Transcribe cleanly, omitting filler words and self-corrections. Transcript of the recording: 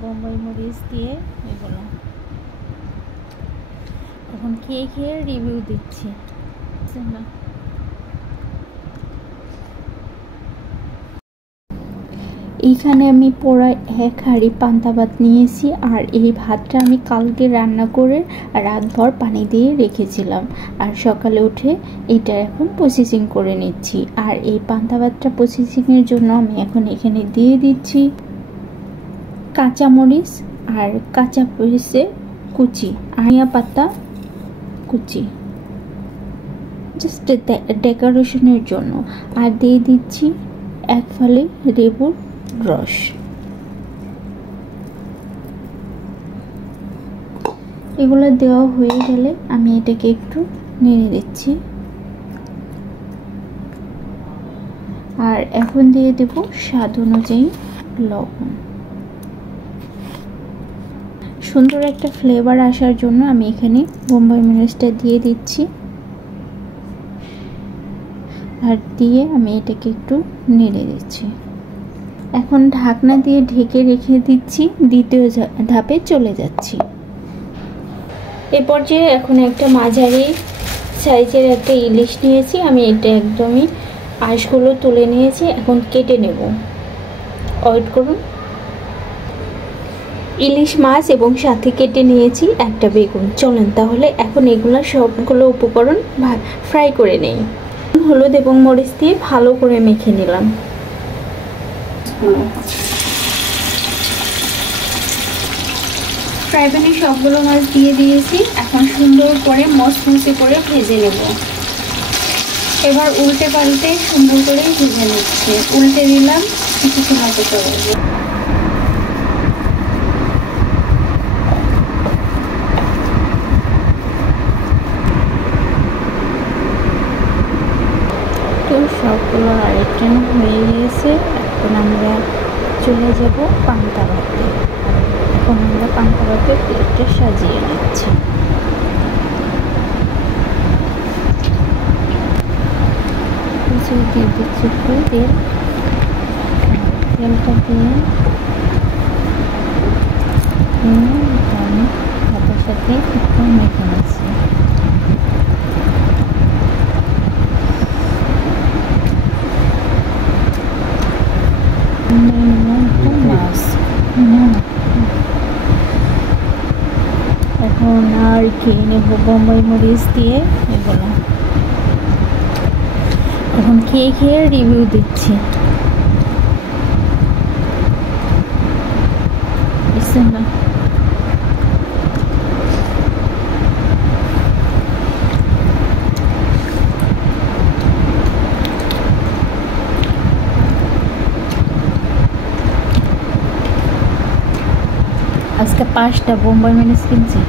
বোম্বাই মরিচ দিয়ে এগুলো এখন খেয়ে খেয়ে রিভিউ দিচ্ছি। এইখানে আমি পোড়া 1 হাঁড়ি পান্তা ভাত নিয়েছি, আর এই ভাতটা আমি কালকে রান্না করে রাতভর পানি দিয়ে রেখেছিলাম, আর সকালে উঠে এটা এখন প্রসেসিং করে নিচ্ছি। আর এই পান্তা ভাতটা প্রসেসিংয়ের জন্য আমি এখন এখানে দিয়ে দিচ্ছি কাঁচামরিচ আর কাঁচা মরিচের কুচি, ধনিয়া পাতা কুচি জাস্ট ডেকোরেশনের জন্য, আর দিয়ে দিচ্ছি 1 ফালি লেবুর রস। এগুলো দেওয়া হয়ে গেলে আমি এটাকে একটু নেড়ে দিচ্ছি, আর এখন দিয়ে দেব স্বাদ অনুযায়ী লবণ। সুন্দর একটা ফ্লেভার আসার জন্য আমি এখানে বোম্বাই মরিচটা দিয়ে দিচ্ছি, আর দিয়ে আমি এটাকে একটু নেড়ে দিচ্ছি। এখন ঢাকনা দিয়ে ঢেকে রেখে দিচ্ছি, দ্বিতীয় ধাপে চলে যাচ্ছি। এ পর্যায়ে এখন একটা মাঝারি সাইজের একটা ইলিশ নিয়েছি, আমি এটা একদমই আঁশগুলো তুলে নিয়েছি, এখন কেটে নেব। ওয়েট করুন। ইলিশ মাছ এবং সাথে কেটে নিয়েছি একটা বেগুন। চলেন তাহলে এখন এগুলা সবগুলো উপকরণ ফ্রাই করে নেই। হলুদ এবং মরিচ দিয়ে ভালো করে মেখে নিলাম। ফ্রাই প্যানে সবগুলো মাছ দিয়ে দিয়েছি, এখন সুন্দর করে মচমচে করে ভেজে নেব। এবার উল্টে পাল্টে সুন্দর করে ভেজে নিচ্ছে। উল্টে দিলাম, কিছু মতো করে সবগুলো আরেকটা হয়ে গিয়েছে। এখন আমরা চলে যাব পান্তা ভাতে। এখন আমরা পান্তা ভাতে প্লেটটা সাজিয়ে নিচ্ছি। দিয়ে দিচ্ছি তেল, তেলটা দিয়ে আমি ভাতের সাথে একটু মেখে নিচ্ছি। এখন আর খেয়ে নেব বোম্বাই মরিচ দিয়ে এগুলো। এখন খেয়ে খেয়ে রিভিউ দিচ্ছি। না আজকে 5টা বোম্বাই মরিচ কিনছি।